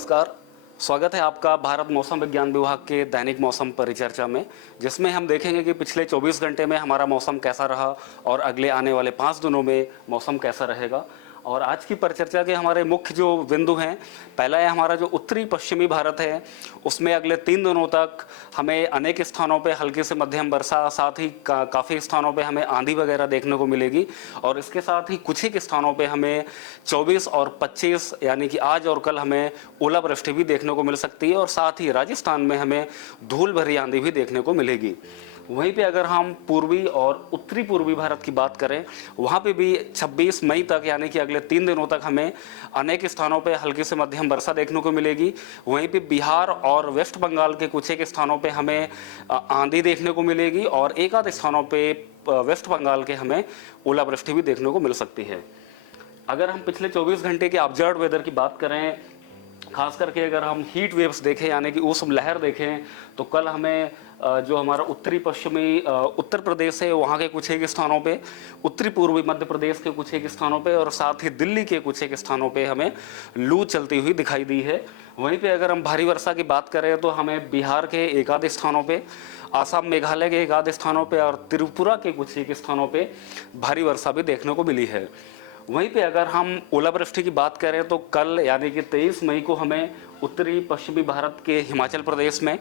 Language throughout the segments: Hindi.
नमस्कार। स्वागत है आपका भारत मौसम विज्ञान विभाग के दैनिक मौसम परिचर्चा में, जिसमें हम देखेंगे कि पिछले 24 घंटे में हमारा मौसम कैसा रहा और अगले आने वाले 5 दिनों में मौसम कैसा रहेगा। और आज की परिचर्चा के हमारे मुख्य जो बिंदु हैं, पहला है हमारा जो उत्तरी पश्चिमी भारत है, उसमें अगले 3 दिनों तक हमें अनेक स्थानों पे हल्की से मध्यम वर्षा, साथ ही काफ़ी स्थानों पे हमें आंधी वगैरह देखने को मिलेगी। और इसके साथ ही कुछ ही स्थानों पे हमें 24 और 25 यानी कि आज और कल हमें ओलावृष्टि भी देखने को मिल सकती है, और साथ ही राजस्थान में हमें धूल भरी आंधी भी देखने को मिलेगी। वहीं पे अगर हम पूर्वी और उत्तरी पूर्वी भारत की बात करें, वहाँ पे भी 26 मई तक यानी कि अगले 3 दिनों तक हमें अनेक स्थानों पे हल्की से मध्यम वर्षा देखने को मिलेगी। वहीं पे बिहार और वेस्ट बंगाल के कुछ एक स्थानों पे हमें आंधी देखने को मिलेगी, और एक आध स्थानों पे वेस्ट बंगाल के हमें ओलावृष्टि भी देखने को मिल सकती है। अगर हम पिछले 24 घंटे के ऑब्जर्व्ड वेदर की बात करें, खास करके अगर हम हीट वेव्स देखें यानी कि ऊष्म लहर देखें, तो कल हमें जो हमारा उत्तरी पश्चिमी उत्तर प्रदेश है वहाँ के कुछ एक स्थानों पे, उत्तरी पूर्वी मध्य प्रदेश के कुछ एक स्थानों पे, और साथ ही दिल्ली के कुछ एक स्थानों पे हमें लू चलती हुई दिखाई दी है। वहीं पे अगर हम भारी वर्षा की बात करें तो हमें बिहार के एक आध स्थानों पे, आसाम मेघालय के एक आध स्थानों पे और त्रिपुरा के कुछ एक स्थानों पे भारी वर्षा भी देखने को मिली है। वहीं पे अगर हम ओलावृष्टि की बात करें तो कल यानी कि 23 मई को हमें उत्तरी पश्चिमी भारत के हिमाचल प्रदेश में,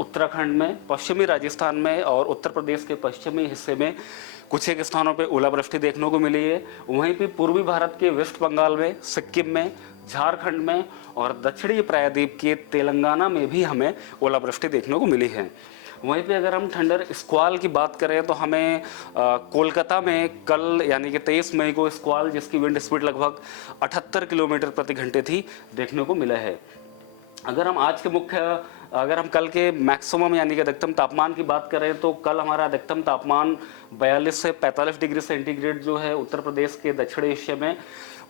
उत्तराखंड में, पश्चिमी राजस्थान में और उत्तर प्रदेश के पश्चिमी हिस्से में कुछ एक स्थानों पे ओलावृष्टि देखने को मिली है। वहीं पे पूर्वी भारत के वेस्ट बंगाल में, सिक्किम में, झारखंड में और दक्षिणी प्रायद्वीप के तेलंगाना में भी हमें ओलावृष्टि देखने को मिली है। वहीं पे अगर हम थंडर स्क्वाल की बात करें तो हमें कोलकाता में कल यानी कि 23 मई को स्क्वाल, जिसकी विंड स्पीड लगभग 78 किलोमीटर प्रति घंटे थी, देखने को मिला है। अगर हम कल के मैक्सिमम यानी कि अधिकतम तापमान की बात करें तो कल हमारा अधिकतम तापमान 42 से 45 डिग्री सेंटीग्रेड जो है उत्तर प्रदेश के दक्षिणी हिस्से में,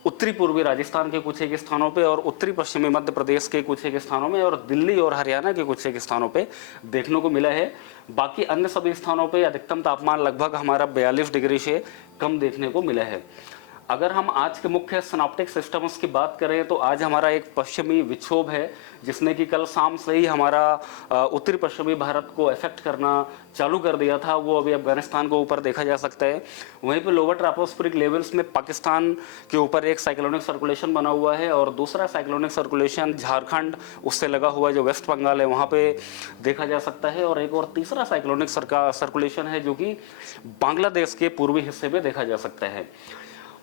उत्तरी पूर्वी राजस्थान के कुछ एक स्थानों पे और उत्तरी पश्चिमी मध्य प्रदेश के कुछ एक स्थानों में और दिल्ली और हरियाणा के कुछ एक स्थानों पे देखने को मिला है। बाकी अन्य सभी स्थानों पे अधिकतम तापमान लगभग हमारा 42 डिग्री से कम देखने को मिला है। अगर हम आज के मुख्य सिनॉप्टिक सिस्टम्स की बात करें तो आज हमारा एक पश्चिमी विक्षोभ है, जिसने कि कल शाम से ही हमारा उत्तरी पश्चिमी भारत को इफेक्ट करना चालू कर दिया था। वो अभी अफगानिस्तान के ऊपर देखा जा सकता है। वहीं पे लोअर ट्रॉपोस्फेरिक लेवल्स में पाकिस्तान के ऊपर एक साइक्लोनिक सर्कुलेशन बना हुआ है, और दूसरा साइक्लोनिक सर्कुलेशन झारखंड उससे लगा हुआ जो वेस्ट बंगाल है वहाँ पे देखा जा सकता है, और एक और तीसरा साइक्लोनिक सर्कुलेशन है जो कि बांग्लादेश के पूर्वी हिस्से में देखा जा सकता है।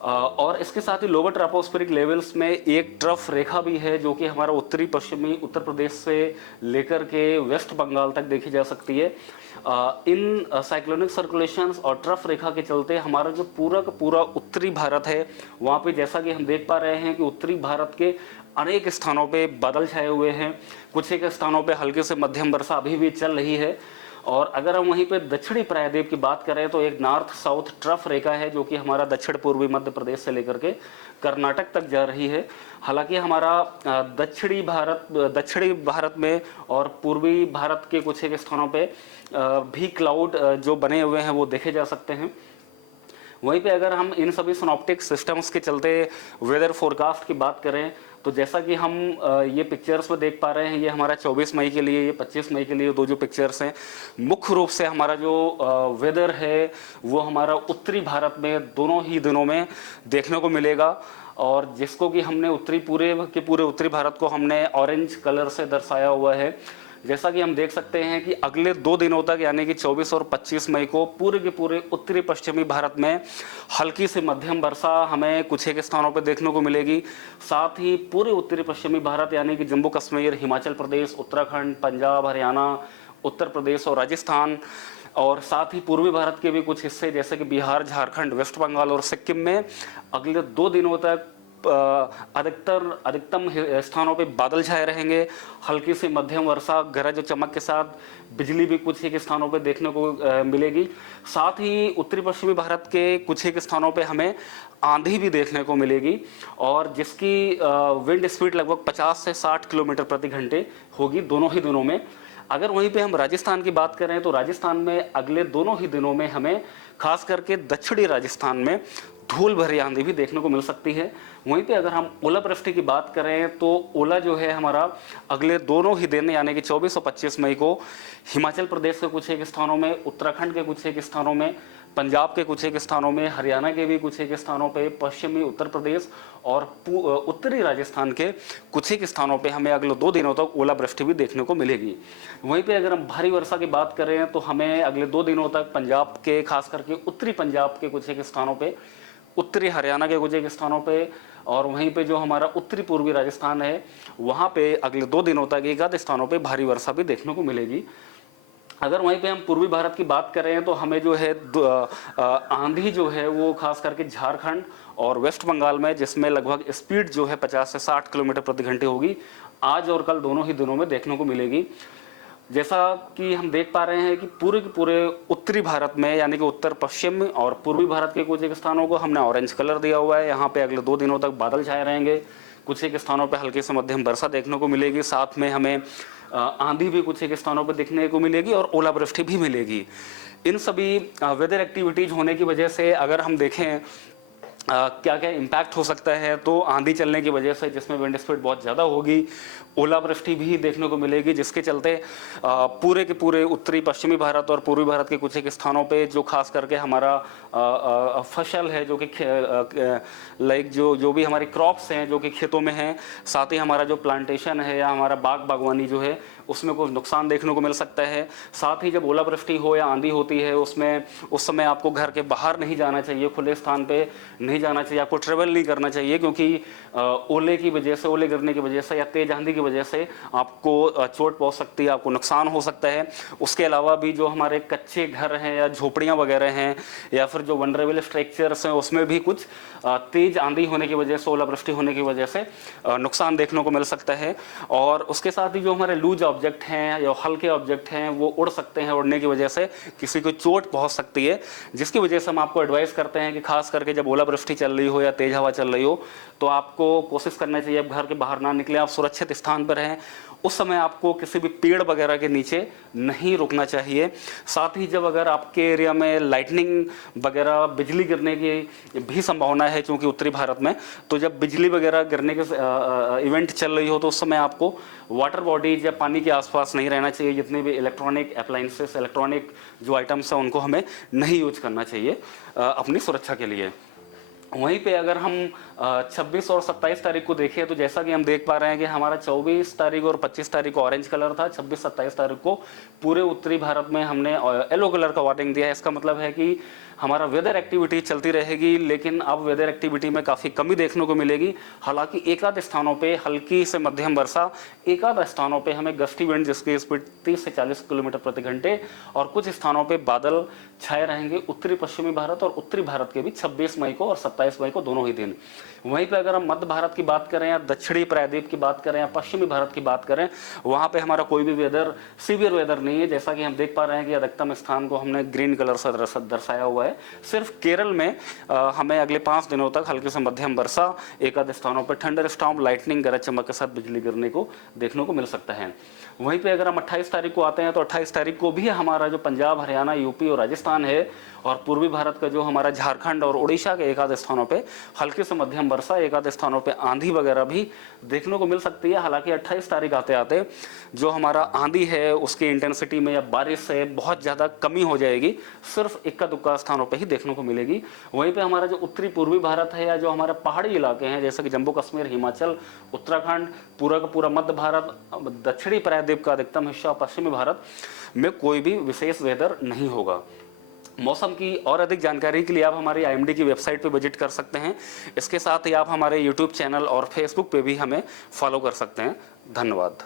और इसके साथ ही लोअर ट्रॉपोस्फेरिक लेवल्स में एक ट्रफ रेखा भी है जो कि हमारा उत्तरी पश्चिमी उत्तर प्रदेश से लेकर के वेस्ट बंगाल तक देखी जा सकती है। इन साइक्लोनिक सर्कुलेशंस और ट्रफ रेखा के चलते हमारा जो पूरा का पूरा उत्तरी भारत है, वहाँ पे जैसा कि हम देख पा रहे हैं कि उत्तरी भारत के अनेक स्थानों पे बादल छाए हुए हैं, कुछ एक स्थानों पे हल्के से मध्यम वर्षा अभी भी चल रही है। और अगर हम वहीं पे दक्षिणी प्रायद्वीप की बात करें तो एक नॉर्थ साउथ ट्रफ रेखा है जो कि हमारा दक्षिण पूर्वी मध्य प्रदेश से लेकर के कर्नाटक तक जा रही है। हालांकि हमारा दक्षिणी भारत में और पूर्वी भारत के कुछ एक स्थानों पे भी क्लाउड जो बने हुए हैं वो देखे जा सकते हैं। वहीं पे अगर हम इन सभी सिनॉप्टिक सिस्टम्स के चलते वेदर फोरकास्ट की बात करें तो जैसा कि हम ये पिक्चर्स में देख पा रहे हैं, ये हमारा 24 मई के लिए, ये 25 मई के लिए दो जो पिक्चर्स हैं, मुख्य रूप से हमारा जो वेदर है वो हमारा उत्तरी भारत में दोनों ही दिनों में देखने को मिलेगा, और जिसको कि हमने पूरे उत्तरी भारत को हमने ऑरेंज कलर से दर्शाया हुआ है। जैसा कि हम देख सकते हैं कि अगले 2 दिनों तक यानी कि 24 और 25 मई को पूरे के पूरे उत्तरी पश्चिमी भारत में हल्की से मध्यम वर्षा हमें कुछ एक स्थानों पर देखने को मिलेगी। साथ ही पूरे उत्तरी पश्चिमी भारत यानी कि जम्मू कश्मीर, हिमाचल प्रदेश, उत्तराखंड, पंजाब, हरियाणा, उत्तर प्रदेश और राजस्थान, और साथ ही पूर्वी भारत के भी कुछ हिस्से जैसे कि बिहार, झारखंड, वेस्ट बंगाल और सिक्किम में अगले 2 दिनों तक अधिकतम स्थानों पे बादल छाए रहेंगे, हल्की से मध्यम वर्षा, गरज और चमक के साथ बिजली भी कुछ एक स्थानों पे देखने को मिलेगी। साथ ही उत्तरी पश्चिमी भारत के कुछ एक स्थानों पे हमें आंधी भी देखने को मिलेगी, और जिसकी विंड स्पीड लगभग 50 से 60 किलोमीटर प्रति घंटे होगी दोनों ही दिनों में। अगर वहीं पे हम राजस्थान की बात करें तो राजस्थान में अगले दोनों ही दिनों में हमें खास करके दक्षिणी राजस्थान में धूल भरी आंधी भी देखने को मिल सकती है। वहीं पे अगर हम ओलावृष्टि की बात करें तो ओला जो है हमारा अगले दोनों ही दिन यानी कि 24 और 25 मई को हिमाचल प्रदेश के कुछ एक स्थानों में, उत्तराखंड के कुछ एक स्थानों में, पंजाब के कुछ एक स्थानों में, हरियाणा के भी कुछ एक स्थानों पे, पश्चिमी उत्तर प्रदेश और उत्तरी राजस्थान के कुछ एक स्थानों पे हमें अगले 2 दिनों तक ओलावृष्टि भी देखने को मिलेगी। वहीं पे अगर हम भारी वर्षा की बात करें तो हमें अगले 2 दिनों तक पंजाब के, खास करके उत्तरी पंजाब के कुछ एक स्थानों पे, उत्तरी हरियाणा के कुछ एक स्थानों पे और वहीं पे जो हमारा उत्तरी पूर्वी राजस्थान है वहाँ पे अगले 2 दिनों तक एक आध स्थानों पे भारी वर्षा भी देखने को मिलेगी। अगर वहीं पे हम पूर्वी भारत की बात करें तो हमें जो है आंधी जो है वो खास करके झारखंड और वेस्ट बंगाल में, जिसमें लगभग स्पीड जो है 50 से 60 किलोमीटर प्रति घंटे होगी, आज और कल दोनों ही दिनों में देखने को मिलेगी। जैसा कि हम देख पा रहे हैं कि पूरे के पूरे उत्तरी भारत में यानी कि उत्तर पश्चिम और पूर्वी भारत के कुछ एक स्थानों को हमने ऑरेंज कलर दिया हुआ है। यहाँ पे अगले 2 दिनों तक बादल छाए रहेंगे, कुछ एक स्थानों पे हल्की से मध्यम वर्षा देखने को मिलेगी, साथ में हमें आंधी भी कुछ एक स्थानों पर देखने को मिलेगी और ओलावृष्टि भी मिलेगी। इन सभी वेदर एक्टिविटीज होने की वजह से अगर हम देखें क्या क्या इम्पैक्ट हो सकता है, तो आंधी चलने की वजह से जिसमें विंड स्पीड बहुत ज़्यादा होगी, ओलावृष्टि भी देखने को मिलेगी, जिसके चलते पूरे के पूरे उत्तरी पश्चिमी भारत और पूर्वी भारत के कुछ एक स्थानों पे जो खास करके हमारा फसल है, जो कि लाइक जो भी हमारी क्रॉप्स हैं जो कि खेतों में हैं, साथ ही हमारा जो प्लांटेशन है या हमारा बागवानी जो है उसमें कुछ नुकसान देखने को मिल सकता है। साथ ही जब ओलावृष्टि हो या आंधी होती है उसमें उस समय आपको घर के बाहर नहीं जाना चाहिए, खुले स्थान पे नहीं जाना चाहिए, आपको ट्रेवल नहीं करना चाहिए, क्योंकि ओले की वजह से, ओले गिरने की वजह से या तेज आंधी की वजह से आपको चोट पहुंच सकती है, आपको नुकसान हो सकता है। उसके अलावा भी जो हमारे कच्चे घर हैं या झोपड़ियां वगैरह हैं या फिर जो वनरेबल स्ट्रक्चर्स हैं उसमें भी कुछ तेज आंधी होने की वजह से, ओलावृष्टि होने की वजह से नुकसान देखने को मिल सकता है। और उसके साथ ही जो हमारे लूज ऑब्जेक्ट हैं या हल्के ऑब्जेक्ट हैं वो उड़ सकते हैं, उड़ने की वजह से किसी को चोट पहुंच सकती है, जिसकी वजह से हम आपको एडवाइस करते हैं कि खास करके जब ओलावृष्टि चल रही हो या तेज हवा चल रही हो तो आपको कोशिश करना चाहिए आप घर के बाहर ना निकलें, आप सुरक्षित स्थान पर रहें। उस समय आपको किसी भी पेड़ वगैरह के नीचे नहीं रुकना चाहिए। साथ ही जब अगर आपके एरिया में लाइटनिंग वगैरह, बिजली गिरने की भी संभावना है क्योंकि उत्तरी भारत में, तो जब बिजली वगैरह गिरने के इवेंट चल रही हो तो उस समय आपको वाटर बॉडीज या पानी के आसपास नहीं रहना चाहिए। जितने भी इलेक्ट्रॉनिक अप्लायंसेस, इलेक्ट्रॉनिक जो आइटम्स हैं उनको हमें नहीं यूज करना चाहिए अपनी सुरक्षा के लिए। वहीं पे अगर हम 26 और 27 तारीख को देखें तो जैसा कि हम देख पा रहे हैं कि हमारा 24 तारीख और 25 तारीख को ऑरेंज कलर था, 26-27 तारीख को पूरे उत्तरी भारत में हमने येलो कलर का वार्निंग दिया है। इसका मतलब है कि हमारा वेदर एक्टिविटी चलती रहेगी, लेकिन अब वेदर एक्टिविटी में काफ़ी कमी देखने को मिलेगी। हालांकि एक आध स्थानों पे हल्की से मध्यम वर्षा, एक आध स्थानों पे हमें गस्टी विंड जिसकी स्पीड 30 से 40 किलोमीटर प्रति घंटे, और कुछ स्थानों पे बादल छाए रहेंगे उत्तरी पश्चिमी भारत और उत्तरी भारत के भी 26 मई को और 27 मई को दोनों ही दिन। वहीं पे अगर हम मध्य भारत की बात करें या दक्षिणी प्रायद्वीप की बात करें या पश्चिमी भारत की बात करें, वहाँ पे हमारा कोई भी वेदर, सीवियर वेदर नहीं है। जैसा कि हम देख पा रहे हैं कि अधिकतम स्थान को हमने ग्रीन कलर से दर्शाया हुआ है। सिर्फ केरल में हमें अगले 5 दिनों तक हल्की से मध्यम वर्षा, एक आध स्थानों पर थंडर स्टॉर्म, लाइटनिंग, गरज चमक के साथ बिजली गिरने को देखने को मिल सकता है। वहीं पे अगर हम 28 तारीख को आते हैं तो 28 तारीख को भी हमारा जो पंजाब, हरियाणा, यूपी और राजस्थान है और पूर्वी भारत का जो हमारा झारखंड और उड़ीसा के एक आध स्थानों पे हल्की से मध्यम वर्षा, एक आध स्थानों पे आंधी वगैरह भी देखने को मिल सकती है। हालांकि 28 तारीख आते आते जो हमारा आंधी है उसकी इंटेंसिटी में या बारिश से बहुत ज़्यादा कमी हो जाएगी, सिर्फ इक्का दुक्का स्थानों पर ही देखने को मिलेगी। वहीं पर हमारा जो उत्तरी पूर्वी भारत है या जो हमारे पहाड़ी इलाके हैं जैसे कि जम्मू कश्मीर, हिमाचल, उत्तराखंड, पूरा का पूरा मध्य भारत, दक्षिणी प्रायद्वीप का अधिकतम हिस्सा, पश्चिमी भारत में कोई भी विशेष वेदर नहीं होगा। मौसम की और अधिक जानकारी के लिए आप हमारी IMD की वेबसाइट पर विजिट कर सकते हैं। इसके साथ ही आप हमारे YouTube चैनल और Facebook पे भी हमें फॉलो कर सकते हैं। धन्यवाद।